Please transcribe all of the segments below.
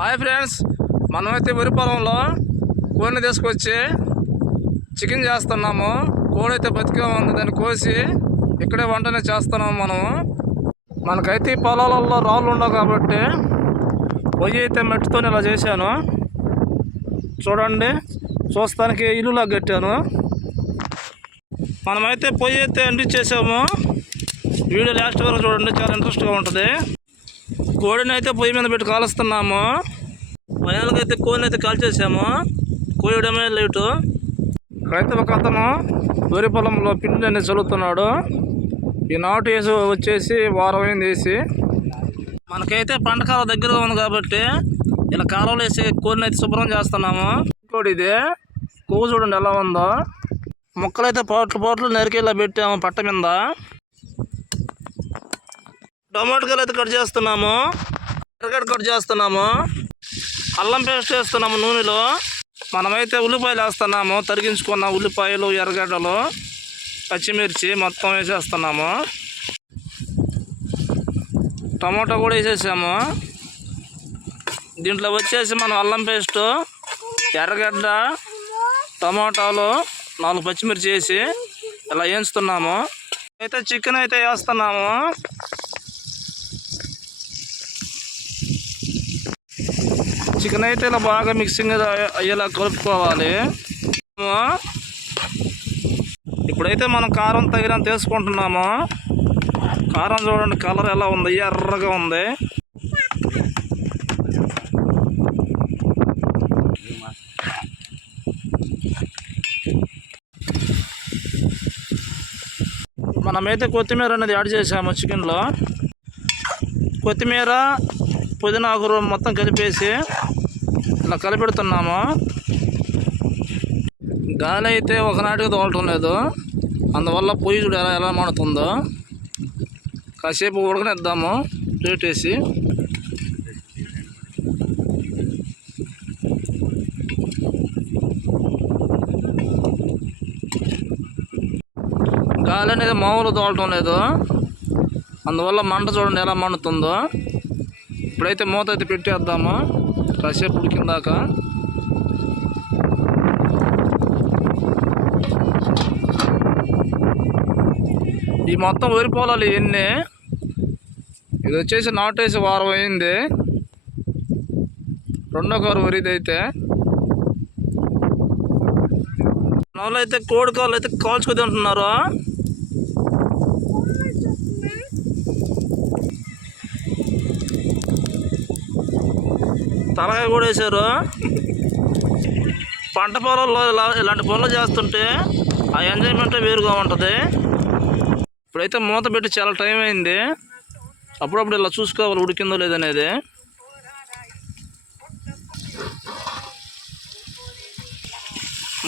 Hi friends, మనమైతే వరి పొలంలో కోడిని తీసుకొచ్చి చికెన్ చేస్తున్నాము. కోడి అయితే బతికే ఉంది, దాన్ని కోసి ఇక్కడే వంటనే చేస్తున్నాము. మనకైతే ఈ పొలాలలో రాళ్ళు ఉండవు కాబట్టి పొయ్యి అయితే మట్టితో ఇలా చేశాను. చూడండి, చూస్తానికి ఇల్లులా కట్టాను. మనమైతే పొయ్యి అయితే అంటించేసాము. వీడియో లాస్ట్ వరకు చూడండి, చాలా ఇంట్రెస్ట్గా ఉంటుంది. కోడిని అయితే పొయ్యి మీద పెట్టి కాలుస్తున్నాము. ఫైనల్గా అయితే కోడిని అయితే కాల్చేసాము. కోయడమే లేటు. ఇక్కడైతే ఒక అతను వరి పొలంలో పిండి అనేది చల్లుతున్నాడు. ఈ నాటు వేసి వచ్చేసి వారం అయింది వేసి. మనకైతే పంట కాలం దగ్గరగా ఉంది కాబట్టి ఇలా కాలువలు వేసి కోడిని అయితే శుభ్రం చేస్తున్నాము. కోడి ఇది కొవ్వు చూడండి ఎలా ఉందో. ముక్కలైతే పోట్లు నరికేలా పెట్టాము పట్ట మీద. టమాటాలు అయితే కట్ చేస్తున్నాము, ఎర్రగడ్డ కట్ చేస్తున్నాము, అల్లం పేస్ట్ వేస్తున్నాము నూనెలో. మనమైతే ఉల్లిపాయలు వేస్తున్నాము, తరిగించుకున్న ఉల్లిపాయలు, ఎర్రగడ్డలు, పచ్చిమిర్చి మొత్తం వేసేస్తున్నాము. టమాటా కూడా వేసేసాము. దీంట్లో వచ్చేసి మనం అల్లం పేస్టు, ఎర్రగడ్డ, టమాటాలు, 4 పచ్చిమిర్చి వేసి ఇలా వేయించుతున్నాము. అయితే చికెన్ అయితే వేస్తున్నాము. చికెన్ అయితే ఇలా బాగా మిక్సింగ్ అయ్యేలా కలుపుకోవాలి. ఇప్పుడైతే మనం కారం తగినంత వేసుకుంటున్నాము. కారం చూడండి కలర్ ఎలా ఉంది, ఎర్రగా ఉంది. మనమైతే కొత్తిమీర అనేది యాడ్ చేసాము చికెన్లో. కొత్తిమీర, పుదీనా ఆకులు మొత్తం కలిపేసి ఇలా కలిపెడుతున్నాము. గాలి అయితే ఒకనాటికి తోలటం లేదు, అందువల్ల పొయ్యి చూడు ఎలా మండుతుందో. కాసేపు ఉడకనిద్దాము ప్లేట్ వేసి. గాలి అనేది మామూలు తోలటం లేదు, అందువల్ల మంట చూడండి ఎలా మండుతుందో. ఇప్పుడైతే మూత అయితే పెట్టేద్దాము కాసేపు ఉడికిందాక. ఈ మొత్తం వరి పొలాలు ఇవన్నీ. ఇది వచ్చేసి నాటేసి వారం అయింది. రెండో కారు వరిది అయితే. వాళ్ళు అయితే కోడి కాళ్ళు అయితే కాల్చుకు తింటున్నారు. తలకాయ కూడా వేసారు. పంట పొలాల్లో ఇలాంటి పనులు చేస్తుంటే ఆ ఎంజాయ్మెంటే వేరుగా ఉంటుంది. ఇప్పుడైతే మూత పెట్టి చాలా టైం అయింది. అప్పుడప్పుడు ఇలా చూసుకోవాలి ఉడికిందో లేదనేది.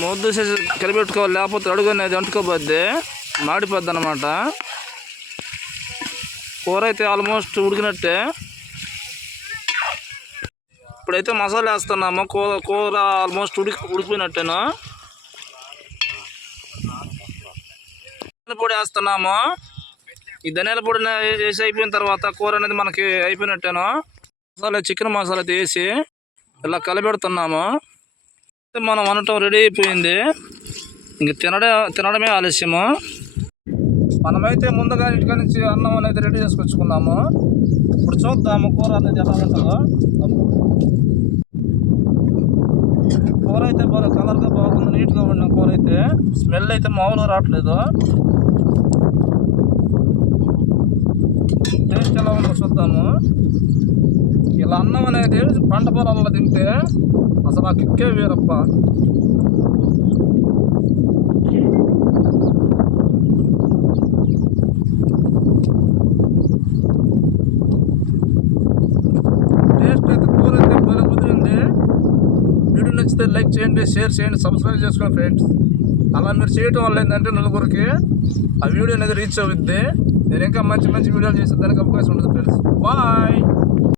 మూత తీసేసి కలిపెట్టుకోవాలి, లేకపోతే అడుగు అనేది అంటుకోపోద్ది, మాడిపోద్ది అన్నమాట. కూర అయితే ఆల్మోస్ట్ ఉడికినట్టే. ఇప్పుడైతే మసాలా వేస్తున్నాము. కూర ఆల్మోస్ట్ ఉడికిపోయినట్టేను. ధనియాల పొడి వేస్తున్నాము. ఈ ధనియాల పొడిని వేసి అయిపోయిన తర్వాత కూర అనేది మనకి అయిపోయినట్టేను. చికెన్ మసాలా వేసి ఇలా కలిపెడుతున్నాము. మనం వండటం రెడీ అయిపోయింది. ఇంక తినడమే ఆలస్యము. మనమైతే ముందుగా ఇంటికాడ నుంచి అన్నం అనేది రెడీ చేసుకొచ్చుకున్నాము. ఇప్పుడు చూద్దాము కూర అనేది ఎలా ఉంటుందో. కూర అయితే బాగా కలర్గా బాగుంది, నీట్గా ఉండిన కూర అయితే. స్మెల్ అయితే మామూలుగా రావట్లేదు. టేస్ట్ ఎలా ఉందో చూద్దాము. ఇలా అన్నం అనేది పంట పొలాల్లో తింటే అసలు ఆ కిక్కే వేరప్ప. టేస్ట్ అయితే కూర అయితే బాగా కుదిరింది. వీడియో నచ్చితే లైక్ చేయండి, షేర్ చేయండి, సబ్స్క్రైబ్ చేసుకోండి ఫ్రెండ్స్. అలా మీరు చేయటం వల్ల ఏంటంటే నలుగురికి ఆ వీడియో అనేది రీచ్ అవుద్ది. నేను ఇంకా మంచి వీడియోలు చేసే దానికి అవకాశం ఉంటుంది ఫ్రెండ్స్. బాయ్.